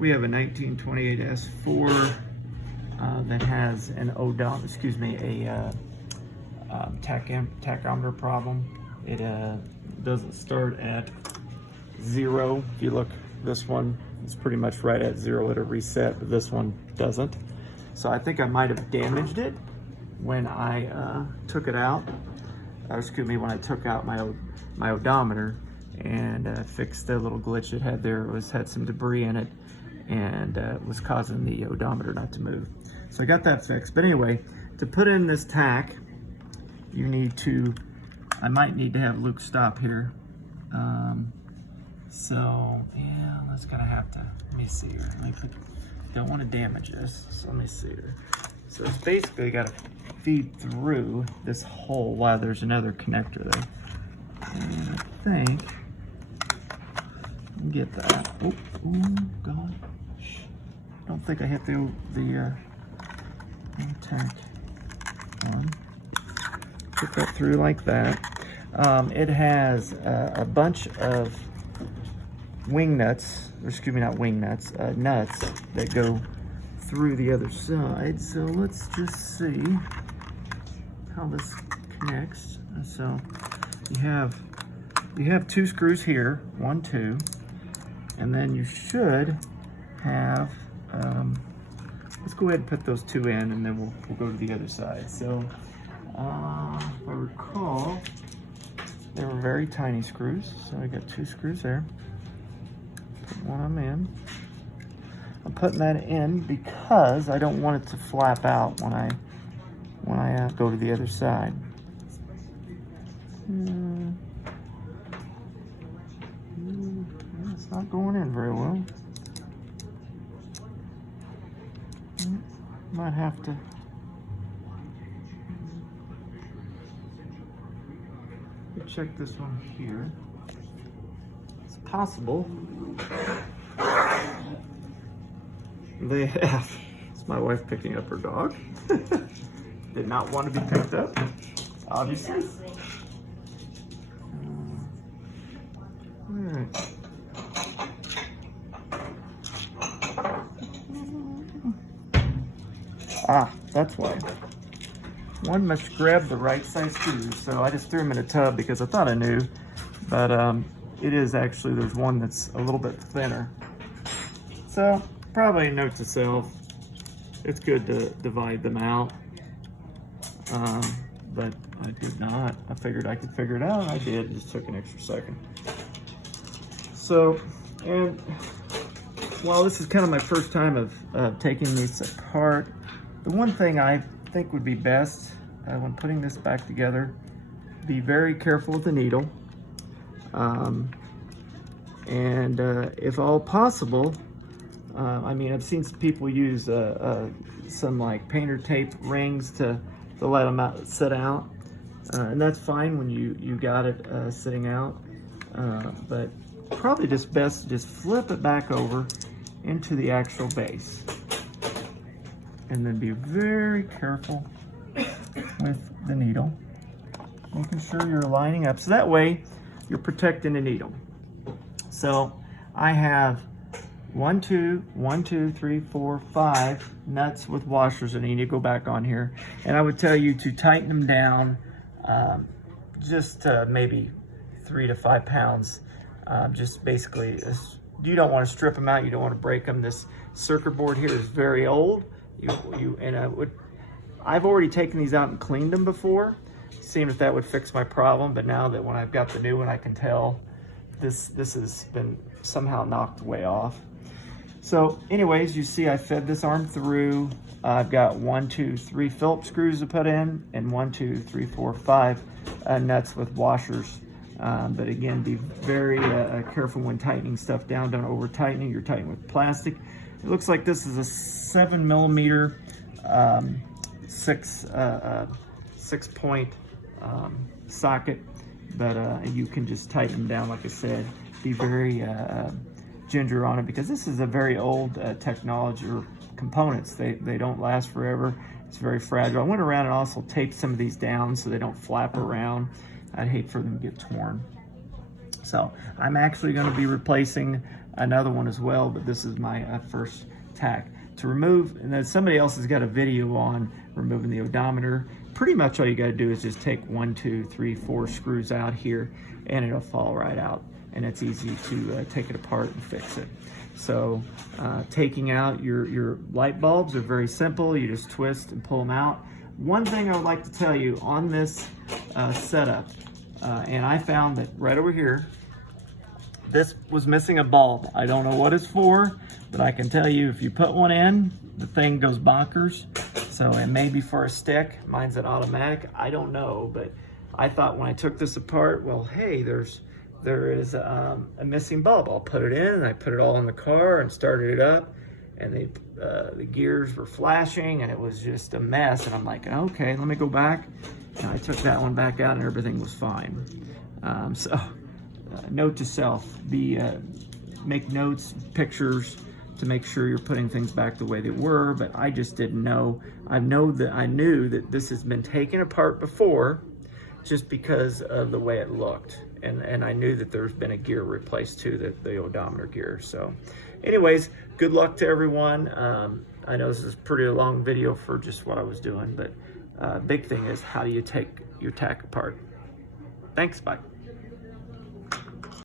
We have a 1928 S4 that has an tachometer problem. It doesn't start at 0. If you look, this one is pretty much right at 0 at a reset, but this one doesn't. So I think I might have damaged it when I took it out. When I took out my odometer and fixed the little glitch it had there. It had some debris in it and was causing the odometer not to move. So I got that fixed. But anyway, to put in this tach, I might need to have Luke stop here. So yeah, that's gonna have to, let me see here. Don't want to damage this, so let me see here. So it's basically got to feed through this hole while there's another connector there. And I think, get that. Oh God. I don't think I hit the tach on. Put that through like that. It has a bunch of nuts that go through the other side. So let's just see how this connects. So you have 2 screws here, 1, 2, and then you should have. Let's go ahead and put those 2 in, and then we'll go to the other side. So if I recall, they were very tiny screws. So I got 2 screws there. Put one of them in. I'm putting that in because I don't want it to flap out when I go to the other side. It's not going in very well. Might have to. Check this one here. It's possible they have. It's my wife picking up her dog. Did not want to be picked up, obviously. All right. That's why. One must grab the right size screws. So I just threw them in a tub because I thought I knew, but it is actually, there's one that's a little bit thinner. So probably a note to self, it's good to divide them out, but I did not. I figured I could figure it out, and I did. It just took an extra second. So, and while this is kind of my first time of taking this apart, the one thing I think would be best when putting this back together, be very careful with the needle, and if all possible, I mean, I've seen some people use some like painter tape rings to let them sit out, and that's fine when you got it sitting out, but probably just best to just flip it back over into the actual base. And then be very careful with the needle, making sure you're lining up. So that way you're protecting the needle. So I have 1, 2, 3, 4, 5 nuts with washers, and I need to go back on here. And I would tell you to tighten them down just maybe 3 to 5 pounds. Just basically, you don't want to strip them out. You don't want to break them. This circuit board here is very old. I've already taken these out and cleaned them before, seeing if that would fix my problem. But now that when I've got the new one, I can tell this has been somehow knocked way off. So anyways, you see I fed this arm through. I've got 1, 2, 3 Phillips screws to put in, and 1, 2, 3, 4, 5 nuts with washers. But again, be very careful when tightening stuff down. Don't over tighten it. You're tightening with plastic. It looks like this is a 7mm 6-point socket, but you can just tighten them down. Like I said, be very ginger on it, because this is a very old technology or components. They don't last forever. It's very fragile. I went around and also taped some of these down so they don't flap around. I'd hate for them to get torn. So I'm actually going to be replacing another one as well, but this is my first tack. To remove, and then somebody else has got a video on removing the odometer. Pretty much all you got to do is just take 1, 2, 3, 4 screws out here, and it'll fall right out. And it's easy to take it apart and fix it. So taking out your light bulbs are very simple. You just twist and pull them out. One thing I would like to tell you on this setup, and I found that right over here, this was missing a bulb. I don't know what it's for, but I can tell you if you put one in, the thing goes bonkers. So it may be for a stick. Mine's an automatic. I don't know, but I thought when I took this apart, well, hey, there is a missing bulb. I'll put it in, and I put it all in the car and started it up, and the gears were flashing, and it was just a mess. And I'm like, okay, let me go back. And I took that one back out, and everything was fine. Note to self: make notes, pictures, to make sure you're putting things back the way they were. But I just didn't know. I knew that this has been taken apart before, just because of the way it looked. And I knew that there's been a gear replaced too, the odometer gear. So anyways, good luck to everyone. I know this is a pretty long video for just what I was doing, but big thing is, how do you take your tack apart? Thanks, bye.